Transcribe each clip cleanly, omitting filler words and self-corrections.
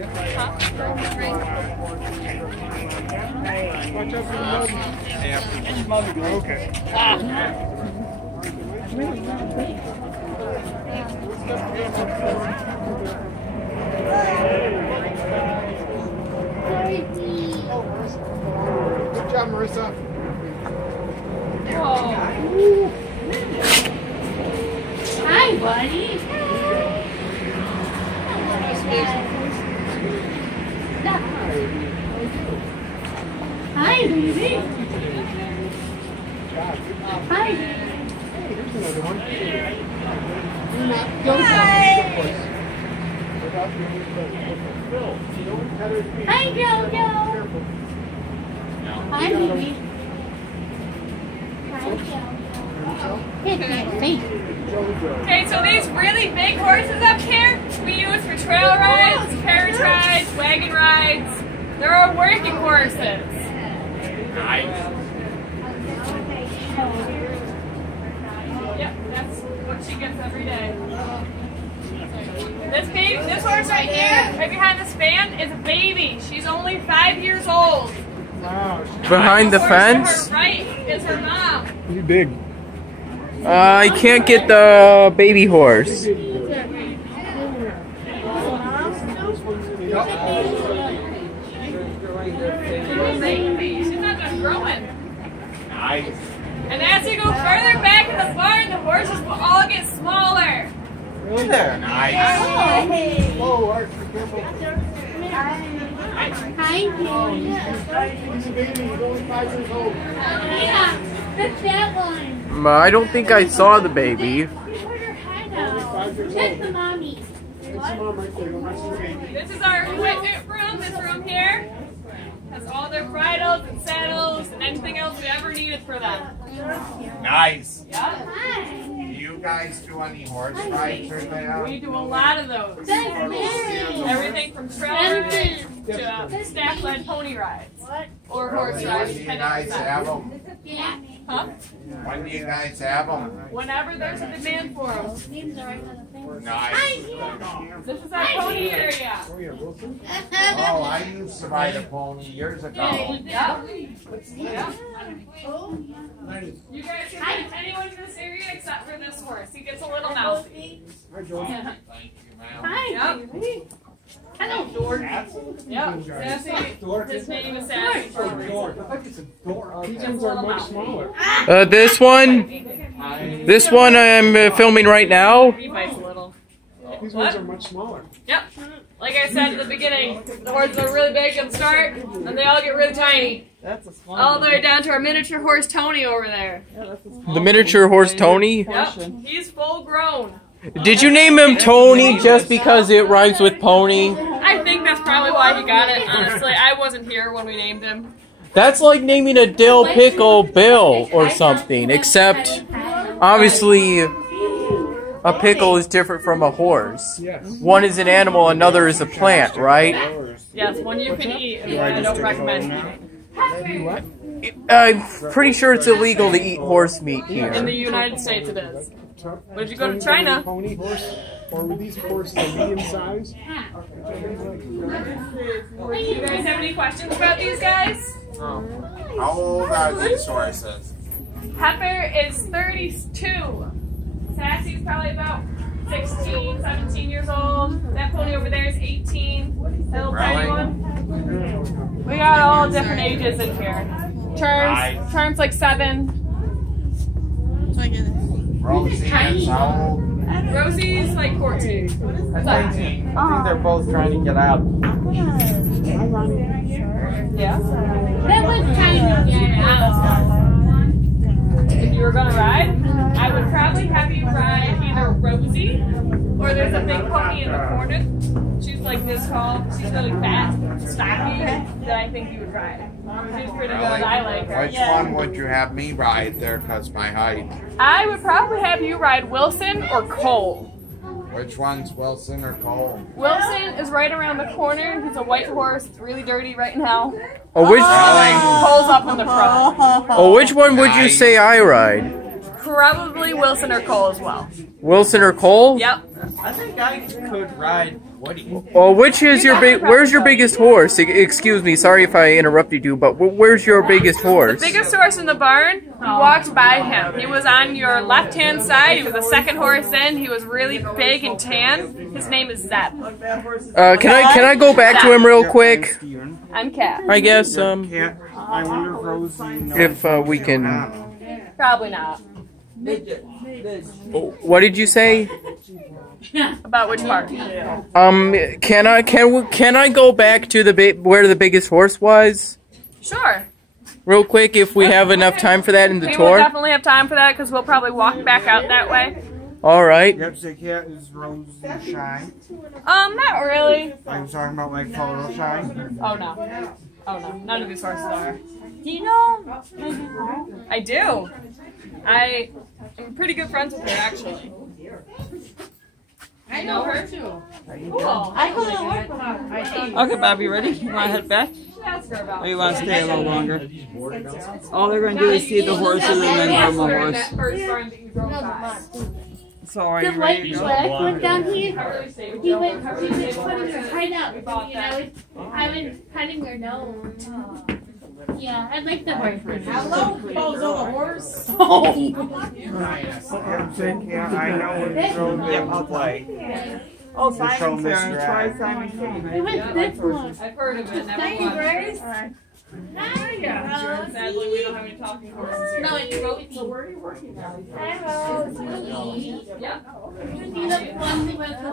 Watch out for the mud. Yeah. Okay. Good job, Marissa. Whoa. Hi, buddy. Hi, baby. Hi. Here's another one. Hi, Jojo. Hi, baby. Hi, Jojo. Okay, so these really big horses up here, we use for trail rides, carriage rides, wagon rides. They're our working horses. Nice. Yep, that's what she gets every day. This horse right here, right behind this fan, is a baby. She's only 5 years old. Wow. Behind the horse fence? To her right is her mom. Pretty big. I can't get the baby horse. She's not done growing. Nice. And as you go further back in the barn, the horses will all get smaller. Really there? Nice. Whoa, Art, be careful. Hi, baby. He's a baby. He's only 5 years old. Yeah, that's that one. I don't think I saw the baby. Put her head out. 5 years That's old. the mommy. That's the mom right there. Don't mess with the baby. This is our equipment room. This room here has all their bridles and saddles and anything else we ever needed for them. Nice. Yep. Hi. Do you guys do any horse rides or that? We do a lot of those. That's Mary. Everything from trail rides to staff-led pony rides or horse When rides. do you depending on guys the have size. them? Yeah. Huh? When do you guys have them? Whenever there's a demand for them. Names are right on the thing. Nice. This is our pony area. Oh, yeah, Wilson. Oh, I used to ride a pony years ago. Yep. Yep. You guys can pet anyone in this area except for this horse. He gets a little mouthy. Hi, George. Thank you, ma'am. Hi, Yep. baby. Hello, George. Yep. Sassy. His name is Sassy. These ones are much smaller. This one I'm filming right now. He bites a little. These ones are much smaller. Yep. Like I said at the beginning, the horses are really big at the start, and they all get really tiny. All the way down to our miniature horse Tony over there. The miniature horse Tony. Yep. He's full grown. Did you name him Tony just because it rhymes with pony? I think that's probably why he got it, honestly. I wasn't here when we named him. That's like naming a dill pickle Bill or something, except obviously a pickle is different from a horse. Yes. One is an animal, another is a plant, right? Yes, one you can eat, and one I don't recommend eating. What? I'm pretty sure it's illegal to eat horse meat In here. the United States it is. But if you go to China... Pony horse, or were these horses a medium size? Do you guys have any questions about these guys? How old are these horses? Pepper is 32. Sassy's probably about 16, 17 years old. That pony over there is 18. That little tiny one. We got all different ages in here. Terms like 7. Rosie is how old? Rosie's like 14. I think they're both trying to get out. Yeah. That was trying to get out. If you were gonna ride, I would probably have you ride either Rosie or there's a big pony in the corner. She's like this tall. She's really fat, stocky. That I think you would ride. She's pretty good. I like her. Which one would you have me ride there because my height? I would probably have you ride Wilson or Cole. Which one's Wilson or Cole? Wilson is right around the corner. He's a white horse. It's really dirty right now. Oh, Cole's up in the front. which one would you say I ride? Probably Wilson or Cole as well. Wilson or Cole? Yep. I think I could ride Well, which is your where's your biggest horse? Excuse me, sorry if I interrupted you, but where's your biggest horse? The biggest horse in the barn, we walked by him. He was on your left-hand side. He was the second horse in. He was really big and tan. His name is Zeb. Can I go back to him real quick? I'm Kat. I guess I wonder if Rosie if we can. Probably not. What did you say? About which part? Can I go back to where the biggest horse was? Sure. Real quick, if we have enough time for that in the We tour. will definitely have time for that because we'll probably walk back out that way. All right. Yep, so Kat is Rosie shy. Not really. I'm talking about like photo shy. Oh no. Oh no. None of these horses are. Do you know? I do. I am pretty good friends with her actually. I know her too. Cool. I go to work with her. Okay, Bob, you ready? You want to head back? Ask her about Or you want to stay a little longer? All they're going to do is see the horses and then Ask go on the her horse. that first barn that you drove by. So are The you white ready to go? flag went down here. How do say He went putting her right up. And I was petting her nose. Yeah, I like the horse. Hello, Falls on a horse. Yep, so Kat, I know what Rosie play. Oh, The show Simon's there. Mr. Try Ed. Simon King. It was this one. I've heard of it. Never Thank you, watched it. Grace. Sadly, we don't have any talking horses here. No, it's Rosie. So where are you working now? Hi, Rosie. Yeah. You look one who went to the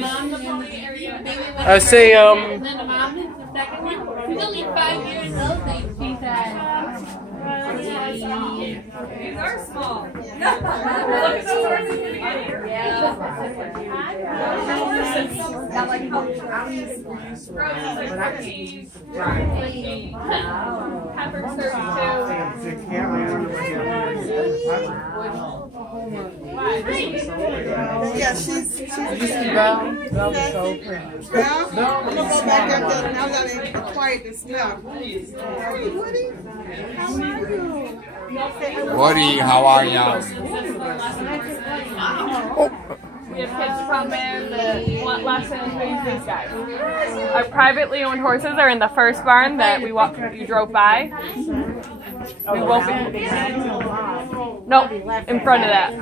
mom and then the baby went I say and then the mom is the second one. She's only 5 years old, and she said, These are small. Look at those horses in the beginning. Pepper's 32. So Kat, I Yeah, she's Val, I'm gonna go back up there and I'm gonna be quiet and stuff. Hey, Woody, how are you? Woody, how are ya? We have kids come in that want lessons with these guys. Our privately owned horses are in the first barn that you drove by. We won't be. Nope, in front of that.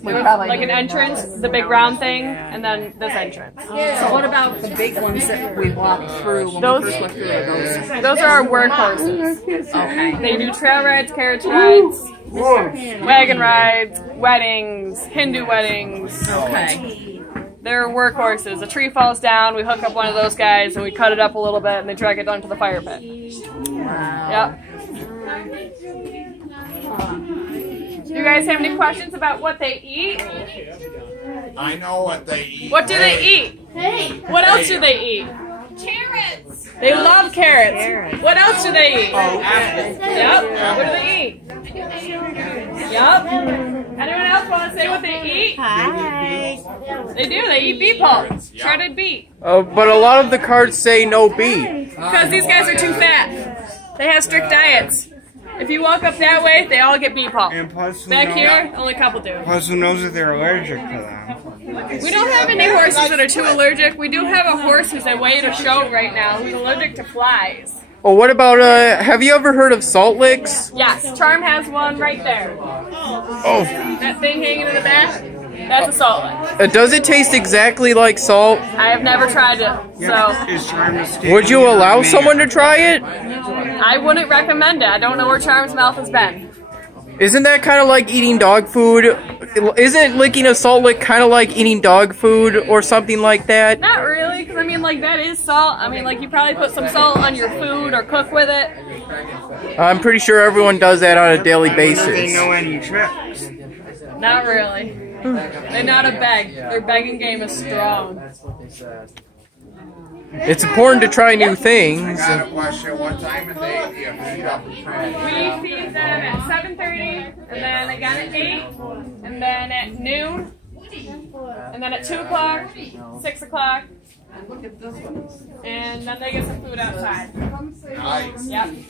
Like an entrance, the big round thing, and then this entrance. So what about the big ones that we walked through when we first went through Those are our work horses. Okay. They do trail rides, carriage rides, wagon rides, weddings, Hindu weddings. Okay. They're work horses. A tree falls down, we hook up one of those guys, and we cut it up a little bit, and they drag it down to the fire pit. Yep. Do you guys have any questions about what they eat? I know what they eat. What do they eat? hey, What else do they eat? Carrots. They love carrots. What else do they eat? Yep. What do they eat? Yep. Anyone else want to say what they eat? hi. They do. They eat beet pulp. Shredded beet. But a lot of the cards say no beef. Because these guys are too fat. They have strict diets. If you walk up that way, they all get beet pulp. And plus, who Back knows- here, only a couple do. Plus, who knows if they're allergic to them? We don't have any horses that are too allergic. We do have a horse who's away to show right now who's allergic to flies. Oh, what about have you ever heard of salt licks? Yes, Charm has one right there. Oh, That thing hanging in the back, that's a salt lick. does it taste exactly like salt? I have never tried it, so Is Charm escaping Would you or allow me? someone to try it? I wouldn't recommend it. I don't know where Charm's mouth has been. Isn't that kind of like eating dog food? Isn't licking a salt lick kind of like eating dog food or something like that? Not really, because I mean, like, that is salt. I mean, like, you probably put some salt on your food or cook with it. I'm pretty sure everyone does that on a daily Do they know basis. any tricks? Not really. They're not a beg. Their begging game is strong. It's important to try new things. I got a question. What time of day do you feed up the trash? We feed them at 7:30, and then again at 8, and then at noon, and then at 2 o'clock, 6 o'clock, And then they get some food outside. Nice. Yep. These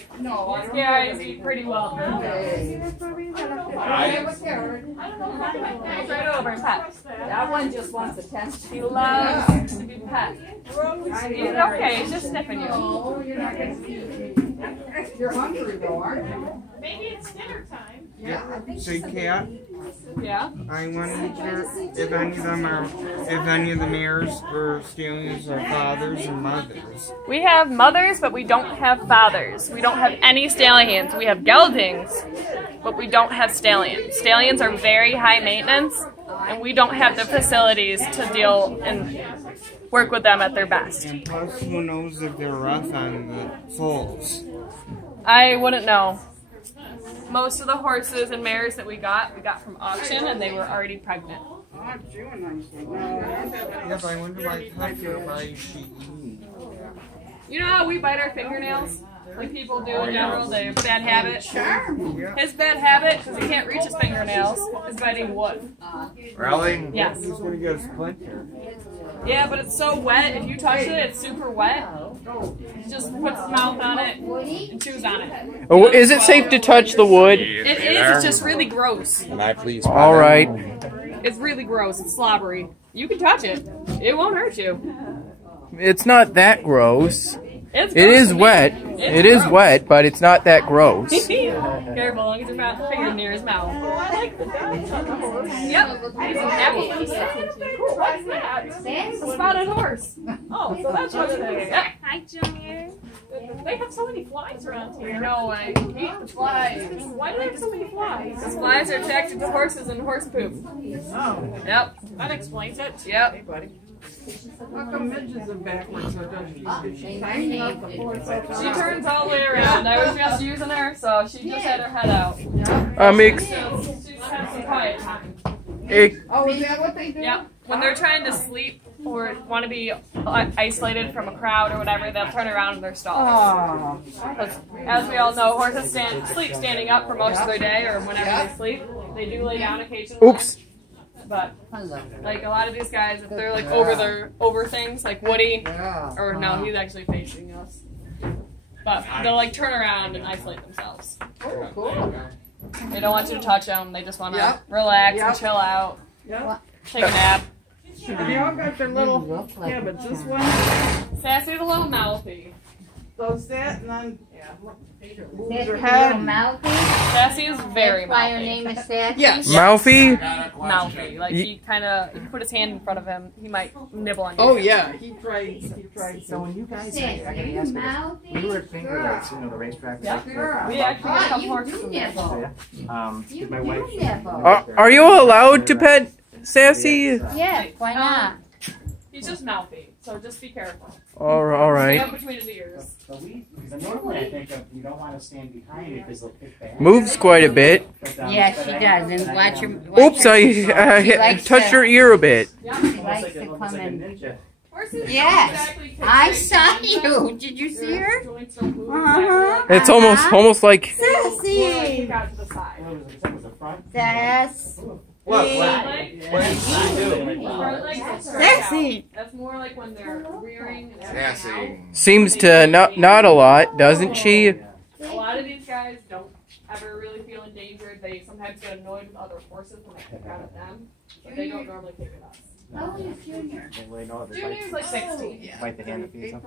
guys eat pretty well. Nice. Right over, pet. That one just wants attention. He loves to be pet. He's okay, he's just sniffing you. You're hungry though, aren't you? Maybe it's dinner time. Say, Kat, Yeah? I wonder if any of them are, if any of the mares or stallions are fathers or mothers. We have mothers, but we don't have fathers. We don't have any stallions. We have geldings, but we don't have stallions. Stallions are very high maintenance, and we don't have the facilities to deal and work with them at their best. And plus, who knows if they're rough on the foals? I wouldn't know. Most of the horses and mares that we got from auction, and they were already pregnant. Yeah, but I wonder why Tucker, why she eat. You know how we bite our fingernails? Like people do in general, they have a bad habit. His bad habit, because he can't reach his fingernails, is biting wood. Really? Yes. He's gonna get a splinter. Yeah, but it's so wet. If you touch it, it's super wet. He just puts his mouth on it and chews on it. Oh, is it safe to touch the wood? It is. It's just really gross. Can I please? All right. It's really gross. It's slobbery. You can touch it. It won't hurt you. It's not that gross. It's It gross is to me. wet. It is wet, but it's not that gross. Careful, as long as your finger near his mouth. Oh, I like the dots on the horse. Yep. He's an apple. What's that? A spotted horse. Oh, so that's what it is. Yep. Hi, Junior. They have so many flies around here. No, I hate the flies. Why do they have so many flies? Because flies are attracted to horses and horse poop. Oh, Yep. that explains it. Yep. Hey, buddy. How come midges are backwards? Or does she She turns all the way around. I was just using her, so she just had her head out. Ex- She just had some quiet time. ex- Oh, is that what they do? Yep. When they're trying to sleep or want to be isolated from a crowd or whatever, they'll turn around in their stalls. Oh. Because, as we all know, horses sleep standing up for most of their day, or whenever they sleep. They do lay down occasionally. Oops. But like a lot of these guys, if they're like over things, like Woody, or no, he's actually facing us. But they'll like turn around and isolate themselves. Oh, cool. They don't want you to touch them. They just want to relax and chill out, take a nap. They all got their little habits. This one Sassy's a little mouthy. does that, and then moves her Little head. mouthy. Sassy is very That's why her mouthy. name is Sassy. Yes. Mouthy? Mouthy. Like he kind of, if you put his hand in front of him, he might nibble on you. Oh yeah, he tried. So when you guys, I Sassy, gotta ask you mouthy. this. We were at Finger Lakes, you know, the racetrack. Yeah. Girl. We actually got a Oh, couple you horses do from there. nibble. You Did my wife. do nibble. Are you allowed to pet Sassy? Yes, why not? He's just mouthy, so just be careful. All Stay right. up between his ears. But because normally I think you don't want to stand behind it because they'll pick back. Moves quite a bit. But, Yeah, but she I- does. And watch her. Oops, I touched your ear a bit. She Almost likes like to a- almost come like a in. ninja. Horses Yes. don't exactly pick I straight saw lines you. up. Did you see Their her? joints don't move Uh-huh. exactly. It's almost like More like Sassy. kick out to the side. That was the front. Yes. What did I do? Sassy. That's more like when they're rearing. And Sassy. seems to not a lot, doesn't she? a lot of these guys don't ever really feel endangered. They sometimes get annoyed with other horses when they kick out at them, but they don't normally kick at us. How old is Junior? They really know it. They Junior's like 16. bite the hand that feeds them.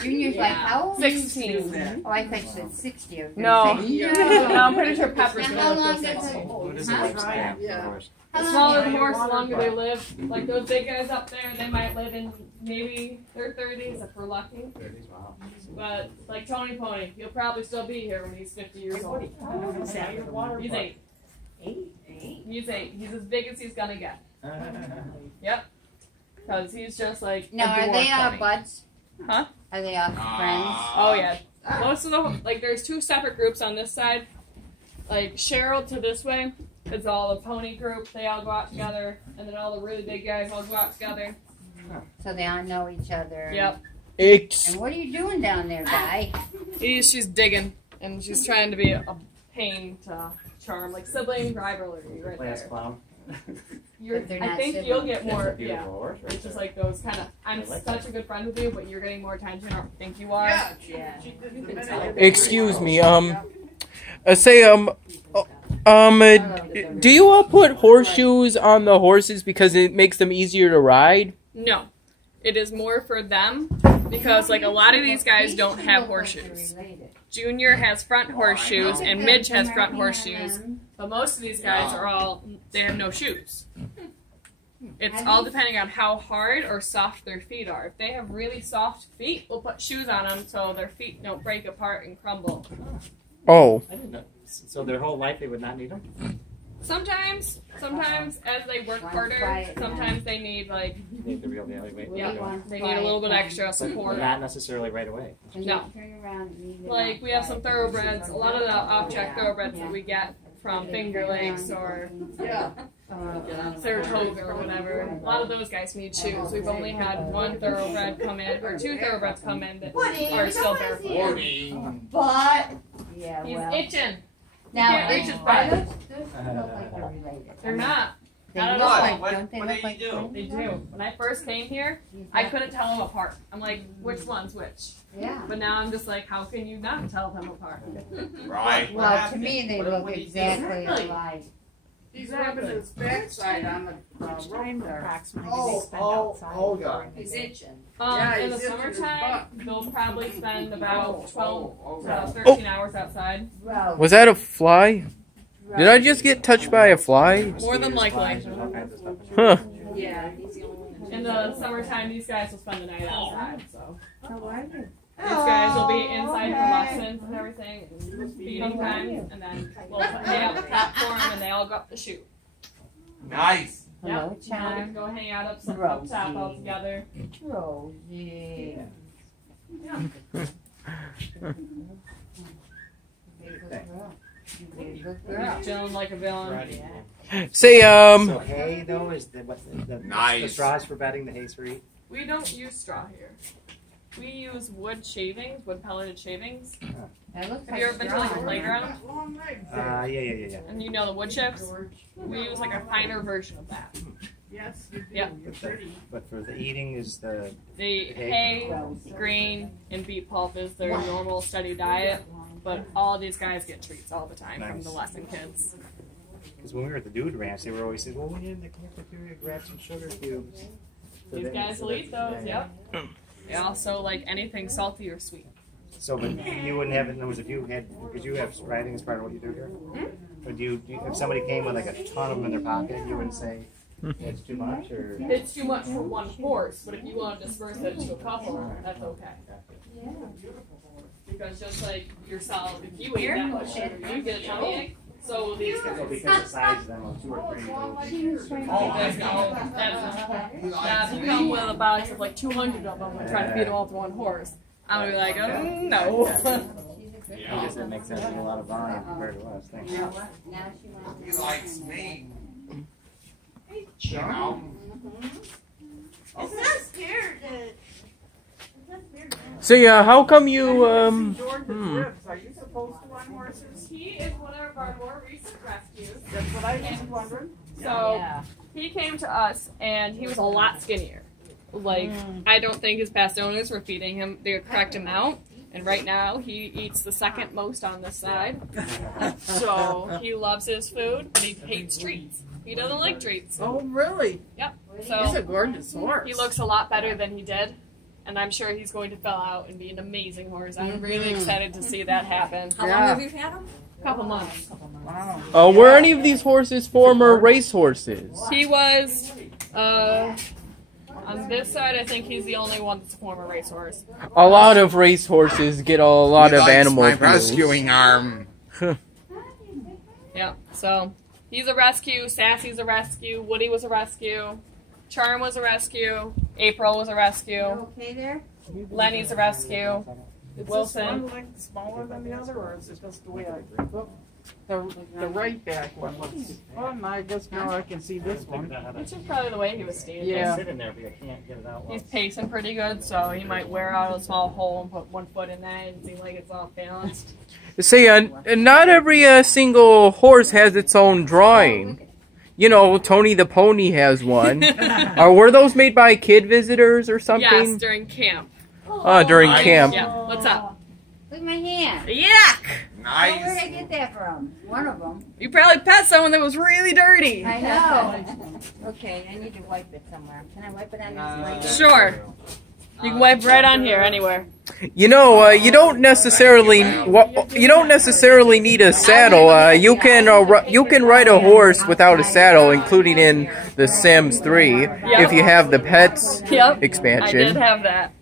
Junior's like how old? 16. Oh, I thought you said 60. I was No. gonna say. No, I'm pretty sure Pepper's Now, gonna how live long to does 16. it? What is the Huh? lifespan for a horse? The smaller the horse, the longer they live. Like those big guys up there, they might live in maybe their 30s if we're lucky. But like Tony Pony, he'll probably still be here when he's 50 years old. He's 8. He's 8. He's as big as he's gonna get. Yep. Because he's just like. Now, a are dwarf they all pony. buds? Huh? Are they all friends? Oh yeah. Most of the like, there's 2 separate groups on this side. Like Cheryl to this way, it's all the pony group. They all go out together, and then all the really big guys all go out together. So they all know each other. Yep. And what are you doing down there, guy? She's digging, and she's trying to be a pain to charm, like sibling rivalry right Class there. clown. But they're I not think civil. you'll get more. Beautiful Yeah. horse, right It's just there. like those kind of. I'm I like such a good friend with you, but you're getting more attention. I don't think you are. Yeah. You can tell. Excuse me. Do you all put horseshoes on the horses because it makes them easier to ride? No, it is more for them because like a lot of these guys don't have horseshoes. Junior has front horseshoes and Midge has front horseshoes, but most of these guys they have no shoes. It's all depending on how hard or soft their feet are. If they have really soft feet, we'll put shoes on them so their feet don't break apart and crumble. Oh. I didn't know. So their whole life they would not need them? Sometimes as they work harder, sometimes they need like, Need the real daily weight. yeah, they need a little bit extra support. But not necessarily right away. No. Like we have some thoroughbreds, a lot of the off-track thoroughbreds that we get from Finger Lakes or Saratoga or whatever. A lot of those guys need shoes. We've only had one thoroughbred come in, or two thoroughbreds come in that are still barefoot. But yeah, He's well. itching. Now, can't reach his those butt. look like they're related. They're not. They Not at look all. like, don't they look like twins? They do. When I first came here, I couldn't tell them apart. I'm like, which one's which? Yeah. But now I'm just like, how can you not tell them apart? Right. Well, to me, they look exactly alike. He's rubbing his backside on the rope there. Oh, yeah. He's itching. Yeah, In the he's itching his summertime, they'll probably spend about 12 to Oh. 13 hours outside. Well, Was that a fly? Did I just get touched by a fly? More than likely. There's all kinds of stuff. Huh. Yeah, he's the only one. In the summertime, these guys will spend the night outside. So How are you? these guys will be inside for lessons and everything, and feeding times, and then we'll lay out the platform and they all go up the chute. Nice. hello, Now they can Charm. go hang out up top all together. Rosie. Good girl. Just chilling like a villain. Say, So hay though is the Nice. straws for bedding, the hay's for eat. We don't use straw here. We use wood shavings, wood pelleted shavings. That looks Have like you ever been to like a straw. playground? Long legs. Yeah. And you know the wood chips? We use like a finer version of that. Yes, you do. Yeah. You're pretty. But for the eating is the The hay, grain, and beet pulp is their normal steady diet. But all these guys get treats all the time from Nice. the lesson kids. because when we were at the Dude Ranch, they were always saying, "Well, we need the cafeteria, grab some sugar cubes." So These they- guys so will eat that's- those, yep. They also like anything salty or sweet. So, but you wouldn't have it. In other words, if you had, because you have riding as part of what you do here. But if somebody came with like a ton of them in their pocket, you wouldn't say it's too much, or It's too much for one horse, but if you want to disperse it to a couple, that's okay. Because just like yourself, if you eat that much sugar, you get a tummy ache. So will these guys. so because the size of them, 2 or 3. You guys know that's if you come with a box of like 200 of them and try to feed them all to one horse, I'll be like, no. I guess that makes sense. There's a lot of volume compared to us. Thanks. He likes me. You know? It's not scared. so yeah, how come you, George's ribs. Are you supposed to run horses? He is one of our more recent rescues. That's what I was wondering. So he came to us and he was a lot skinnier. Like I don't think his past owners were feeding him the correct amount. And right now he eats the second most on this side. So he loves his food, but he hates treats. He doesn't like treats. Oh, really? Yep. He's So a gorgeous horse. he looks a lot better than he did. And I'm sure he's going to fill out and be an amazing horse. I'm really excited to see that happen. How long have you had him? A couple months. Wow. were any of these horses former race horses? He was, on this side, I think he's the only one that's a former racehorse. A lot of race horses get a lot He of likes animal my abuse. rescuing arm. Yeah, so he's a rescue, Sassy's a rescue, Woody was a rescue, Charm was a rescue, April was a rescue, Okay there? Lenny's a rescue, Is Wilson. this one leg smaller than the other, or is it just the way I look? The right back one looks. Oh, my, I guess now I can see this one. Which is probably the way he was standing. Yeah. Sit in there, but you can't get it out. He's pacing pretty good, so he might wear out a small hole and put one foot in that and seem like it's off balanced. Say, not every single horse has its own drawing. You know, Tony the Pony has one. Were those made by kid visitors or something? Yes, during camp. During camp. Yeah. What's up? Look at my hand. Yuck! Oh, where did I get that from? One of them. You probably pet someone that was really dirty. I know. Okay, I need to wipe it somewhere. Can I wipe it on this? Sure. You can wipe right on here, anywhere. You know, you don't necessarily need a saddle. You can ride a horse without a saddle, including in The Sims 3, if you have the pets expansion. I did have that.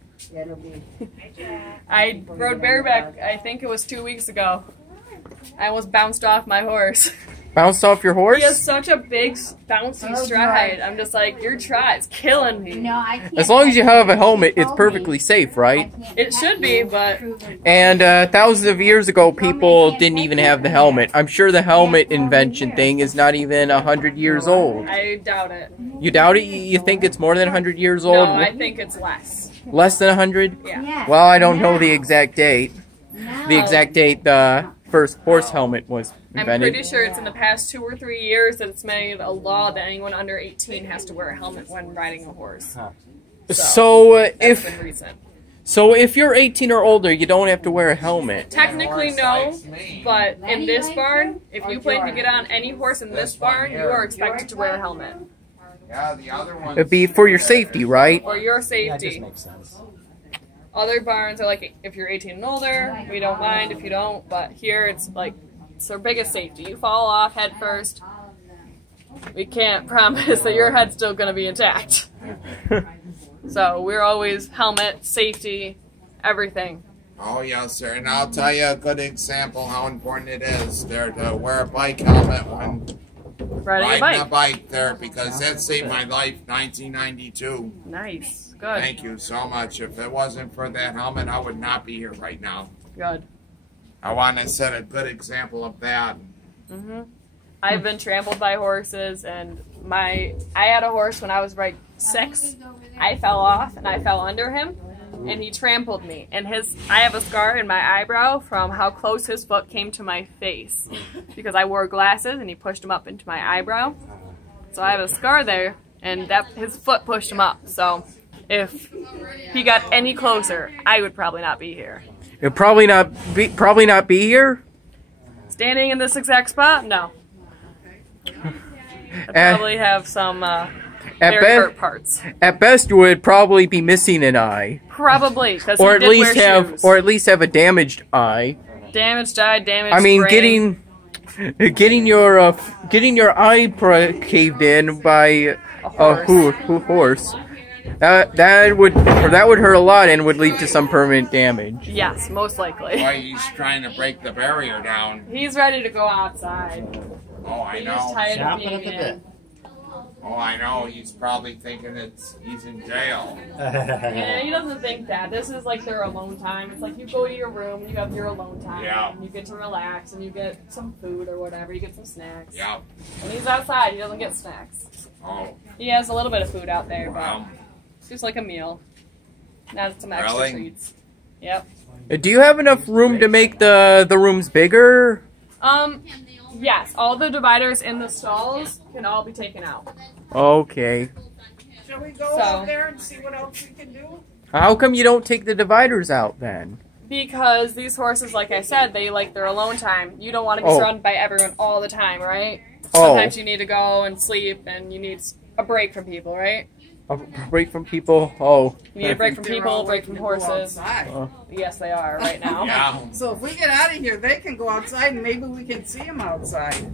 I rode bareback, I think it was 2 weeks ago. I almost bounced off my horse. Bounced off your horse? He has such a big, bouncy stride. I'm just like, your stride's killing me. No, I can't. As long as you have a helmet, it's perfectly safe, right? It should be, but... And thousands of years ago, people didn't even have the helmet. I'm sure the helmet invention thing is not even 100 years old. I doubt it. You doubt it? You think it's more than 100 years old? No, I think it's less. Less than 100? Yeah. Well, I don't know the exact date. The exact date the first horse helmet was invented. I'm pretty sure it's in the past 2 or 3 years that it's made a law that anyone under 18 has to wear a helmet when riding a horse. So that's been recent. So if you're 18 or older, you don't have to wear a helmet. Technically, no, but in this barn, if you plan to get on any horse in this barn, you are expected to wear a helmet. Yeah, the other one. It'd be for your safety, right? For your safety. Yeah, it just makes sense. Other barns are like, if you're 18 and older, we don't mind if you don't, but here it's like, it's our biggest safety. You fall off head first, we can't promise that your head's still going to be intact. So we're always helmet, safety, everything. Oh, yes, sir. And I'll tell you a good example how important it is there to wear a bike helmet when riding a bike there, because that saved my life 1992. Nice. Good. Thank you so much. If it wasn't for that helmet, I would not be here right now. Good. I want to set a good example of that. I've been trampled by horses, and I had a horse when I was like 6. I fell off, and I fell under him, and he trampled me. And I have a scar in my eyebrow from how close his foot came to my face, because I wore glasses, and he pushed them up into my eyebrow. So I have a scar there, and his foot pushed him up. So if he got any closer, I would probably not be here. You'd probably not be here? Standing in this exact spot? No. I'd probably have some very hurt parts. At best, you would probably be missing an eye. Probably, because or at least have a damaged eye. Damaged eye, damaged. I mean, brain. getting your eye caved in by a horse. That would hurt a lot and would lead to some permanent damage. Yes, most likely. Why he's trying to break the barrier down. He's ready to go outside. Oh, I know. He's tired of being in. Oh, I know. He's probably thinking he's in jail. Yeah, he doesn't think that. This is like their alone time. It's like you go to your room, you have your alone time. Yeah. And you get to relax, and you get some food or whatever. You get some snacks. Yeah. When he's outside, he doesn't get snacks. Oh. He has a little bit of food out there, Wow. but it's just like a meal. Not some extra Really? treats. Yep. Do you have enough room to make the rooms bigger? Yes, all the dividers in the stalls can all be taken out. Okay. Shall we go out there and see what else we can do? How come you don't take the dividers out then? Because these horses, like I said, they like their alone time. You don't want to be surrounded by everyone all the time, right? Sometimes you need to go and sleep, and you need a break from people, right? A break from people? Oh. You need a break from people, a break from horses. Yes, they are right now. Yeah. So if we get out of here, they can go outside, and maybe we can see them outside.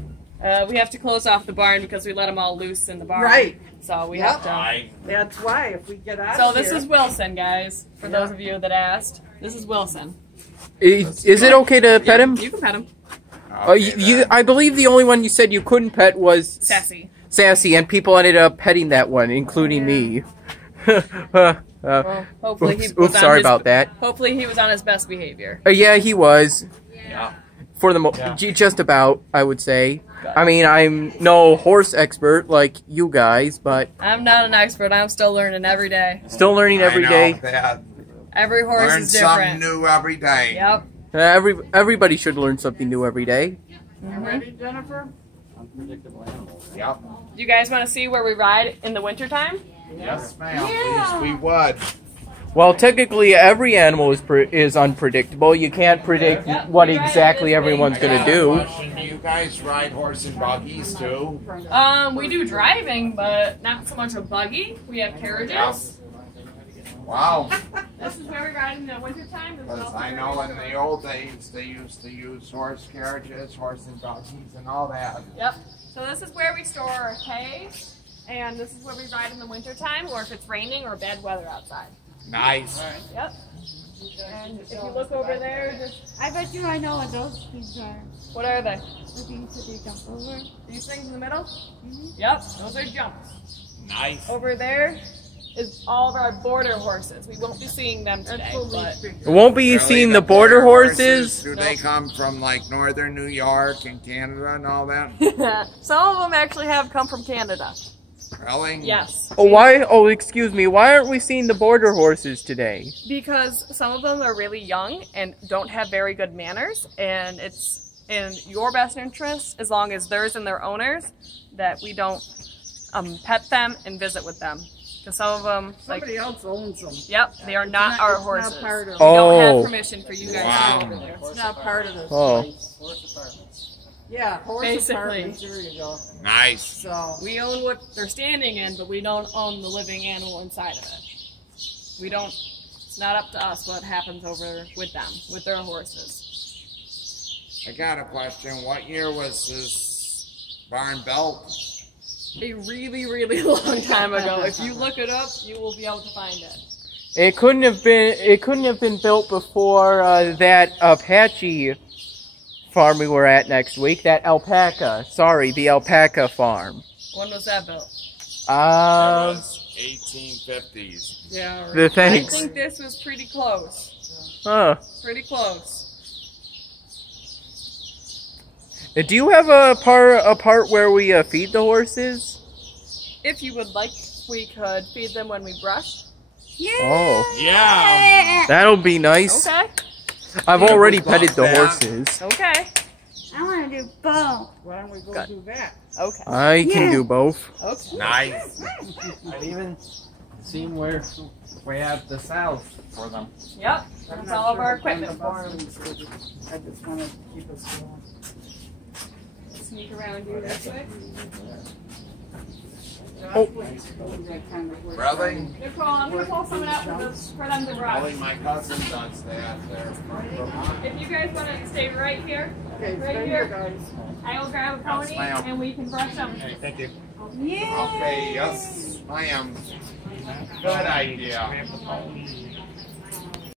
We have to close off the barn because we let them all loose in the barn. Right. So we have to. That's why, if we get out So of here. this is Wilson, guys, for those of you that asked. This is Wilson. Is it okay to pet him? You can pet him. I believe the only one you said you couldn't pet was Sassy. Sassy, and people ended up petting that one, including me. Well, hopefully he was sorry about that. Hopefully he was on his best behavior. Yeah, he was. Yeah. For the just about, I would say. I mean, I'm no horse expert like you guys, but I'm not an expert. I'm still learning every day. Still learning every day. That. Every horse Learn is different. something new every day. Yep. Everybody should learn something new every day. You ready, Jennifer? unpredictable animals. Yep. You guys want to see where we ride in the wintertime? Yes, ma'am. Please, we would. Well, technically, every animal is unpredictable. You can't predict what exactly everyone's going to do. Do you guys ride horse and buggies too? We do driving, but not so much a buggy. We have carriages. Wow. This is where we ride in the wintertime. Because I know in the old days they used to use horse carriages, horse and buggies, and all that. Yep. So this is where we store our hay, and this is where we ride in the wintertime, or if it's raining or bad weather outside. Nice. Yep. And if you look over there, I bet you I know what those things are. What are they? The things that they jump over. These things in the middle? Mm-hmm. Yep, those are jumps. Nice. Over there is all of our border horses. We won't be seeing them today, but... We won't be seeing the border horses? Do they come from like northern New York and Canada and all that? Some of them actually have come from Canada. Really? Yes. Oh, why? Oh, excuse me. Why aren't we seeing the border horses today? Because some of them are really young and don't have very good manners, and it's in your best interest, as long as theirs and their owners, that we don't pet them and visit with them. Because some of them, somebody else owns them. Yep, they are not our horses. Not part of We don't have permission for you guys to go over there. It's not part of this. Oh. Yeah, horse Basically. apartments. There you go. Nice. So we own what they're standing in, but we don't own the living animal inside of it. We don't. It's not up to us what happens over with them, with their horses. I got a question. What year was this barn built? A really, really long time ago. If you look it up, you will be able to find it. It couldn't have been built before that Apache farm we were at next week. That alpaca. Sorry, the alpaca farm. When was that built? It was 1850s. Yeah. The thanks. I think this was pretty close. Huh. Pretty close. Do you have a part where we feed the horses? If you would like, we could feed them when we brush. Yeah. Oh. Yeah. That'll be nice. Okay. I've already petted the horses. Okay. I want to do both. why don't we go do that? Okay. I can do both. Okay. Nice. I've even seen where we have the salve for them. Yep. That's all of our equipment for them. I just want to keep us going. Sneak around you this way. Oh. Really? Nicole, I'm going to pull someone out for them to brush. Only my cousin does that there. If you guys want to stay right here, Okay, right stay here, guys. I will grab a pony Yes, ma'am. and we can brush them. Hey, thank you. Yeah. Okay, yes, I am. Good idea.